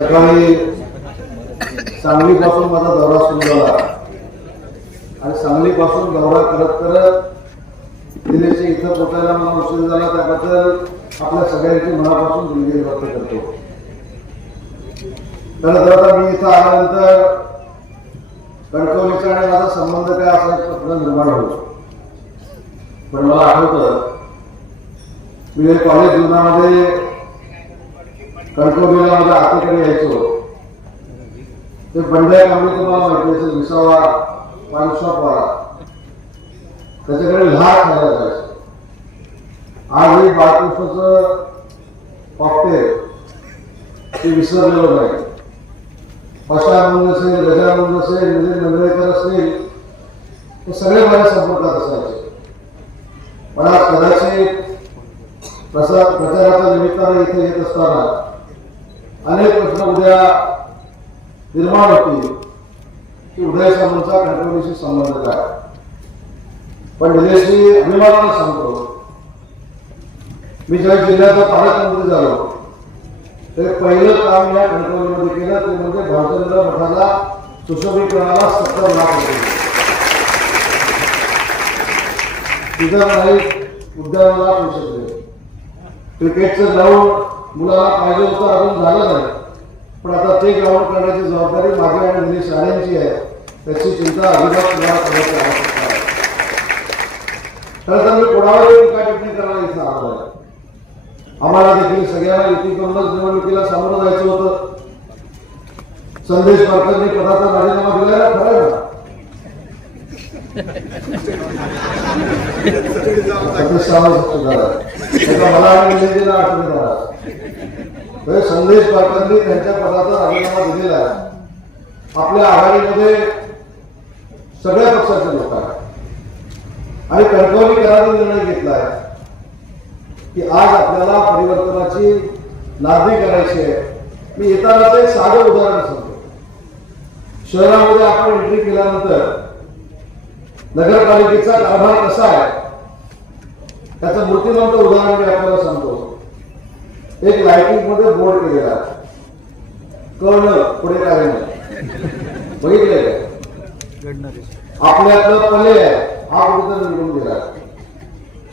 सकाळी सांगलीपासून माझा दौरा सुरू झाला. आणि सांगलीपासून दौरा करत करत दिल्लीच्या इथं पोचायला मला उशीर झाला. त्याबद्दल आपल्या सगळ्यांची मनापासून दिलगिरी व्यक्त करतो. तर आता मी इथं आल्यानंतर कणकवलीचा आणि माझा संबंध काय असा एक प्रश्न निर्माण होतो पण मला आठवतं मी कॉलेज जीवनामध्ये कणकवलीला माझ्या आतीकडे यायचो. ते बंड्या कांबळे तुम्हाला माहिती विसावा पानशॉप वाला त्याच्याकडे लहान खायला जायचं. आज हे बाळकृष्णाचं कॉकटेल ते विसरलेलं नाही. पशानंद असेल गजानंद असेल म्हणजे नितीन मंडळेकर असतील ते सगळे माझ्या संपर्कात असायचे. पण आज कदाचित प्रसार प्रचाराच्या निमित्ताने इथे येत असताना अनेक प्रश्न उद्या निर्माण होतील की उदय सामंतचा घटनेशी संबंध काय? पण निलेशजी अभिमानानं सांगतो मी ज्या जिल्ह्याचा पालकमंत्री झालो ते पहिलं काम या कणकवलीमध्ये केलं ते म्हणजे भाजपा मठाला सुशोभीकरणाला सत्तर लाख रुपये. तिथं नाही उद्यानाला होऊ शकले क्रिकेटचं ग्राउंड मुलाला पाहिजे होतं अजून झालं नाही. पण आता ते ग्राउंड करण्याची जबाबदारी माझी आणि मुली शाळेंची आहे. त्याची चिंता अजिबात तुम्हाला करायची आवश्यकता आहे खरं तर मी कोणावरही टीका टिप्पणी करायला इथं आलो आहे. आम्हाला देखील सगळ्यांना युती करूनच निवडणुकीला सामोरं जायचं होतं. संदेश पारकरनी पदाचा राजीनामा दिलेला खरं आहे ना? मला आठवण झाला संदेश पाटलांनी त्यांच्या पदाचा राजीनामा दिलेला आहे. आपल्या आघाडीमध्ये सगळ्या पक्षाचे लोक आहेत आणि कणकवलीकरांनी निर्णय घेतला आहे. की आज आपल्याला परिवर्तनाची नांदी करायची आहे मी येतानाच एक साधं उदाहरण सांगतो शहरामध्ये आपण एंट्री केल्यानंतर नगरपालिकेचा कारभार कसा आहे? त्याचं मूर्तिमंत उदाहरण मी आपल्याला सांगतो. एक लाइटिंगमध्ये बोर्ड केलेला आहे. कर्ण पुढे काय बघितले आपल्यातलं पले हा कुठेतरी निघून गेला.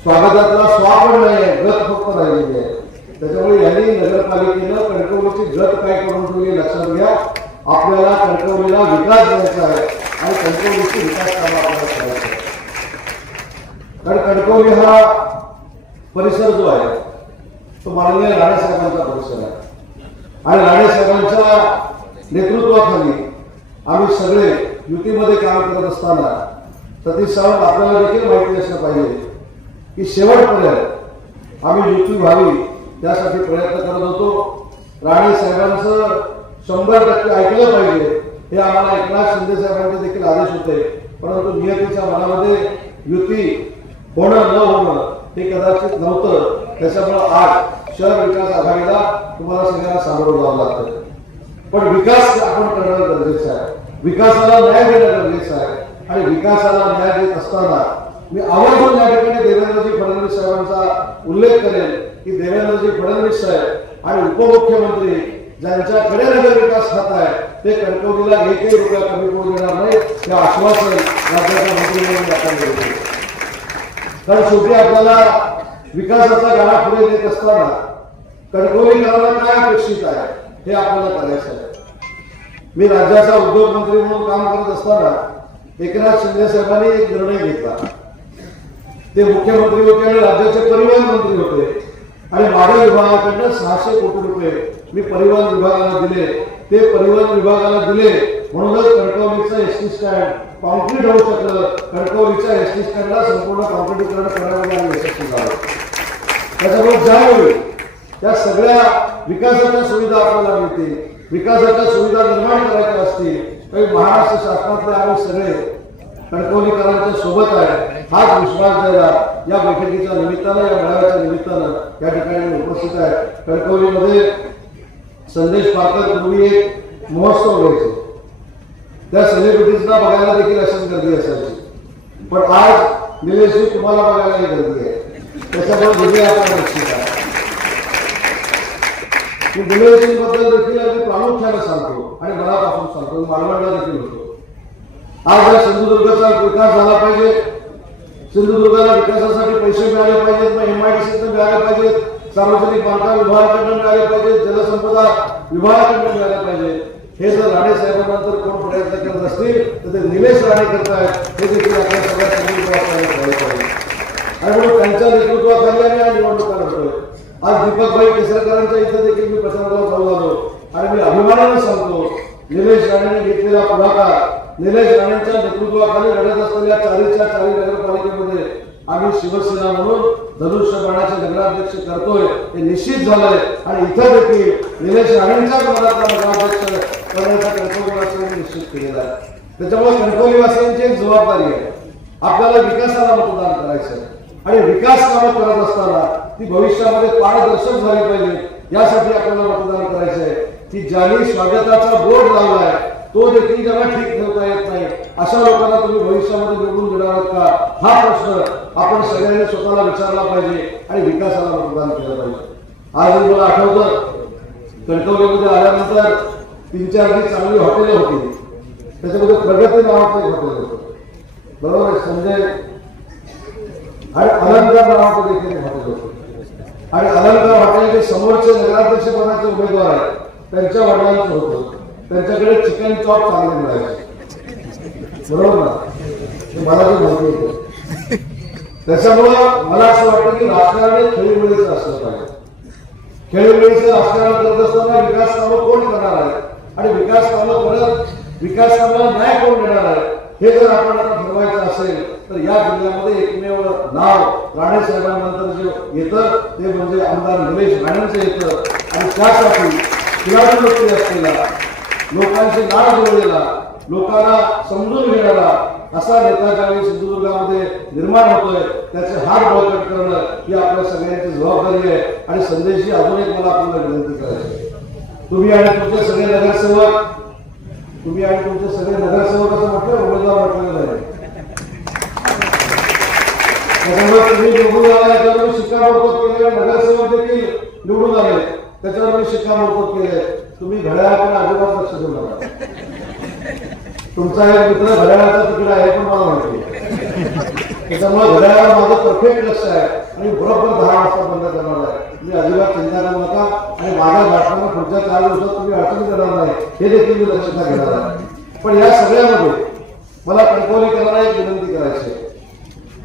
स्वागतातला स्वा पण नाही गत फक्त राहिलेली आहे. त्याच्यामुळे यांनी नगरपालिकेनं कणकवलीची गत काय करून ठेवली लक्षात घ्या. आपल्याला कणकवलीला विकास द्यायचा आहे आणि कणकवलीची विकास कामं कारण कणकवली हा परिसर जो आहे तो माननीय राणेसाहेबांचा परिसर आहे. आणि राणेसाहेबांच्या नेतृत्वाखाली आम्ही सगळे युतीमध्ये काम करत असताना सतीश सावंत आपल्याला देखील माहिती असलं पाहिजे की शेवटपर्यंत आम्ही युती व्हावी त्यासाठी प्रयत्न करत होतो. राणे साहेबांचं शंभर टक्के ऐकलं पाहिजे हे आम्हाला एकनाथ शिंदे साहेबांचे देखील आदेश होते. परंतु नियतीच्या मनामध्ये युती होणं न होणं हे कदाचित नव्हतं. त्याच्यामुळं आज शहर विकास आघाडीला तुम्हाला सगळ्यांना सामोरं जावं लागतं. पण विकास आपण करणं गरजेचं आहे. विकासाला न्याय देणं गरजेचं आहे. आणि विकासाला न्याय देत असताना मी आवर्जून या ठिकाणी देवेंद्रजी फडणवीस साहेबांचा उल्लेख करेन की देवेंद्रजी फडणवीस साहेब आणि उपमुख्यमंत्री ज्यांच्याकडे नगर विकास खात आहे ते कणकवलीला एकही रुपया कमी करून देणार नाही हे आश्वासन राज्याच्या मंत्रिमंडळाने आपण दिलं. कारण शेवटी आपल्याला विकासाचा गाडा पुढे देत असताना कणकवलीकरांना काय अपेक्षित आहे हे आपल्याला करायचं आहे. मी राज्याचा उद्योग मंत्री म्हणून काम करत असताना एकनाथ शिंदे साहेबांनी एक निर्णय घेतला. ते मुख्यमंत्री होते आणि राज्याचे परिवहन मंत्री होते. आणि माझ्या विभागाकडनं सहाशे कोटी रुपये मी परिवहन विभागाला दिले. ते परिवहन विभागाला दिले. म्हणूनच कणकवलीचं एस टी स्टँड कॉन्क्रीट होऊ शकलं. कणकवलीच्या एस टी स्टँडला संपूर्ण कॉन्क्रीटीकरण करण्यामध्ये आम्ही यशस्वी झालो त्याच्यामुळे ज्यावेळी त्या सगळ्या विकासाच्या सुविधा आपल्याला मिळतील विकासाच्या सुविधा निर्माण करायच्या असतील काही महाराष्ट्र शासनातले आम्ही सगळे कणकवलीकरांच्या सोबत आहे. हाच विश्वास द्यायला या बैठकीच्या निमित्तानं या मेळाव्याच्या निमित्तानं या ठिकाणी उपस्थित आहे. कणकवलीमध्ये संदेश पारकर पूर्वी एक महोत्सव घ्यायचे त्या सेलिब्रिटीजना बघायला देखील अशीच गर्दी असायची. पण आज निलेशजी तुम्हाला बघायलाही गर्दी आहे. त्याच्यामुळे वेगळी आपण निश्चित आहे. मी बुलेटिनबद्दल देखील अगदी प्रामुख्याने सांगतो आणि मनापासून सांगतो. मालवणला देखील होतो. आज या सिंधुदुर्गाचा विकास झाला पाहिजे. सिंधुदुर्गाला विकासासाठी पैसे मिळाले पाहिजेत मग एमआयडीसीतून मिळाले पाहिजेत. सार्वजनिक बांधकाम विभागाकडून मिळाले पाहिजे जलसंपदा विभागाकडून मिळाले पाहिजे. हे जर राणे साहेबांनंतर कोण प्रयत्न करत असतील तर ते निलेश राणे करतायत. हे देखील आपल्या सगळ्या पाहिजे. आणि म्हणून त्यांच्या नेतृत्वाखाली आम्ही आज निवडणुका लढतोय. आज दीपकभाई केसरकरांच्या इथं देखील मी प्रचाराला जाऊ आलो. आणि मी अभिमानाने सांगतो निलेश राणेंनी घेतलेला पुढाकार निलेश राणेंच्या नेतृत्वाखाली लढत असलेल्या चारीच्या चारी नगरपालिकेमध्ये आम्ही शिवसेना म्हणून धनुष्यबाणाचे नगराध्यक्ष करतोय हे निश्चित झालंय. आणि इथं देखील निलेश राणेंच्या मनातला नगराध्यक्ष करण्याचा कणकवलीवासियांनी निश्चित केलेला आहे. त्याच्यामुळे कणकवलीवासियांची एक जबाबदारी आहे. आपल्याला विकासाला मतदान करायचं आणि विकास कामं करत असताना ती भविष्यामध्ये पारदर्शक झाली पाहिजे. यासाठी आपल्याला मतदान करायचंय. की ज्यांनी स्वागताचा बोर्ड लावलाय तो देखील ज्यांना ठीक ठेवता येत नाही अशा लोकांना तुम्ही भविष्यामध्ये निवडून देणार आहात का? हा प्रश्न आपण सगळ्यांनी स्वतःला विचारला पाहिजे आणि विकासाला मतदान केलं पाहिजे. आज मला आठवतं कणकवलीमध्ये आल्यानंतर तीन चार जी चांगली हॉटेल होती. त्याच्यामध्ये प्रगती नावाचं एक हॉटेल होतं. बरोबर आहे संजय आणि अलंकार नावाचं देखील हॉटेल होतं. आणि अलंकार हॉटेलचे समोरचे नगराध्यक्षपदाचे उमेदवार आहेत त्यांच्या वडिलांचं होतं. त्यांच्याकडे चिकन चॉप चांगले मिळायचे. बरोबर ना? हे मला ते माहिती होतं त्याच्यामुळं मला असं वाटतं की राजकारण हे खेळीमेळीचं असलं पाहिजे. खेळीमेळीचं राजकारण करत असताना विकास कामं कोण करणार आहे आणि विकास कामं करत विकास कामाला न्याय कोण देणार आहे? हे जर आपण आता ठरवायचं असेल तर या जिल्ह्यामध्ये एकमेव नाव राणे साहेबांनंतर जे येतं ते म्हणजे आमदार निलेश राणेंचं येतं. आणि त्यासाठी शिवाजी व्यक्ती असलेला लोकांचे नाव जोडलेला लोकांना समजून घेणारा असा नेता ज्यावेळी सिंधुदुर्गामध्ये निर्माण होतोय त्याचे हात बळकट करणं ही आपल्या सगळ्यांची जबाबदारी आहे. आणि संदेशजी अजून एक मला आपल्याला विनंती करायची तुम्ही आणि तुमचे सगळे नगरसेवक तुम्ही आणि तुमचे सगळे नगरसेवक असं म्हटलं उमेदवार म्हटलेलं नाही. त्याच्यामुळे तुम्ही निवडून आला याच्यावर मी शिक्कामोर्तब नगरसेवक देखील निवडून आले. त्याच्यावर मी शिक्कामोर्तब केले तुम्ही घड्याळाकडे अजिबात लक्ष देऊ नका. तुमचा एक मित्र घड्याळाचा तिकडे आहे पण मला माहिती त्याच्यामुळे घड्याळावर माझं परफेक्ट लक्ष आहे. आणि बरोबर दहा वाजता बंद करणार आहे. तुम्ही अजिबात चिंता करू नका. आणि माझ्या भाषणाला पुढच्या चार दिवसात तुम्ही अडचण करणार नाही. हे देखील मी लक्षात घेणार आहे. पण या सगळ्यामध्ये मला कणकवलीकरांना एक विनंती करायची आहे.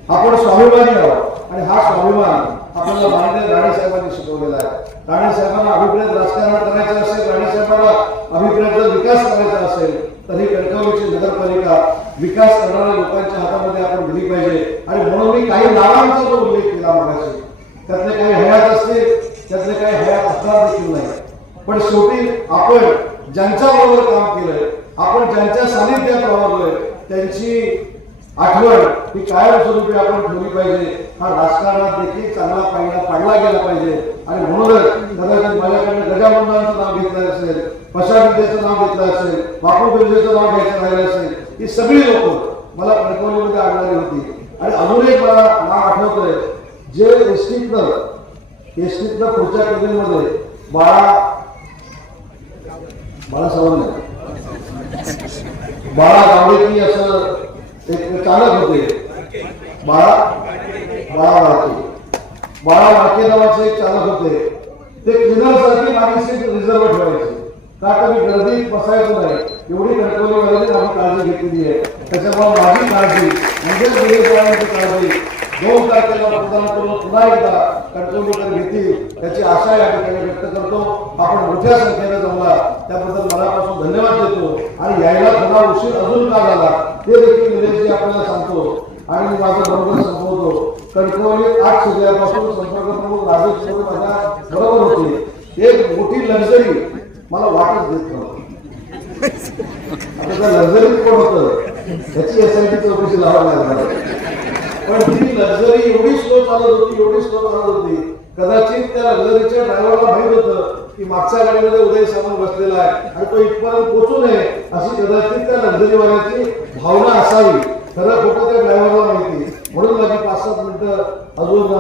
आपण स्वाभिमानी आहोत. आणि हा स्वाभिमान आपल्याला मान्य राणे साहेबांनी शिकवलेला आहे. राणे साहेबांना अभिप्रेत राजकारण करायचं असेल राणे साहेबांना अभिप्रेत विकास करायचा असेल तर ही कणकवलीची नगरपालिका विकास करणाऱ्या लोकांच्या हातामध्ये आपण दिली पाहिजे. आणि म्हणून मी काही नावांचा जो उल्लेख केला मागाशी त्यातले काही हयात असतील त्यातले काही हयात असणार देखील नाही. पण शेवटी आपण ज्यांच्या बरोबर काम केलंय आपण ज्यांच्या सानिध्यात वावरलोय त्यांची आठवण ही कायमस्वरूपी आपण ठेवली पाहिजे. हा राजकारणात देखील चांगला पाहिला पाडला गेला पाहिजे. आणि म्हणूनच कदाचित माझ्याकडनं गजानंदांचं नाव घेतलं असेल प्रशांत नाव घेतलं असेल बापू बिर्जेचं नाव घ्यायचं राहिलं असेल ही सगळी लोक मला कणकवलीमध्ये आणणारी होती. आणि अजून एक मला नाव आठवतंय जे एसटीतनं एसटीतनं पुढच्या केंद्रामध्ये बाळा बाळा सावंत. बाळा गावडेकी असं एक चालक होते. बाळा बाळा वाळके बाळा वाळके नावाचे एक चालक होते. ते क्लिनर सारखी माझी सीट रिझर्व ठेवायचे. का तर मी गर्दीत नाही. एवढी कंट्रोलवाल्याने आपण काळजी घेतलेली आहे. त्याच्यामुळे माझी काळजी म्हणजेच काळजी दोन तारखेला मतदान करून पुन्हा एकदा कंट्रोल घेतली. त्याची आशा या ठिकाणी व्यक्त करतो. आपण मोठ्या संख्येने जमला. त्याबद्दल मनापासून धन्यवाद देतो. आणि यायला थोडा उशीर अजून का झाला ते देखील निलेशजी आपल्याला सांगतो. आणि मी माझं बरोबर संपवतो. कणकवली आठ सुद्यापासून संपर्क प्रमुख राजेश माझ्या बरोबर होते. एक मोठी लक्झरी मला वाटत देत नव्हती. आता त्या लक्झरी कोण होतं? त्याची एस आय टी चौकशी लावायला लागणार. पण ती लक्झरी एवढी स्लो चालत होती एवढी स्लो चालत होती. कदाचित त्या लक्झरीच्या ड्रायव्हरला माहीत होतं की मागच्या गाडीमध्ये उदय सामंत बसलेला आहे आणि तो इथपर्यंत पोचू नये अशी कदाचित त्या लक्झरीवाल्याची भावना असावी. खरं खोटं त्या ड्रायव्हरला माहिती. म्हणून माझी पाच सात मिनिटं अजून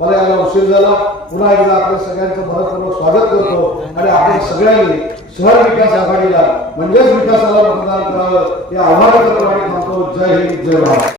मला यायला उशीर झाला. पुन्हा एकदा आपल्या सगळ्यांचं मनपूर्वक स्वागत करतो आणि आपण सगळ्यांनी शहर विकास आघाडीला म्हणजेच विकासाला मतदान करावं हे आव्हान करतो जय हिंद जय भारत.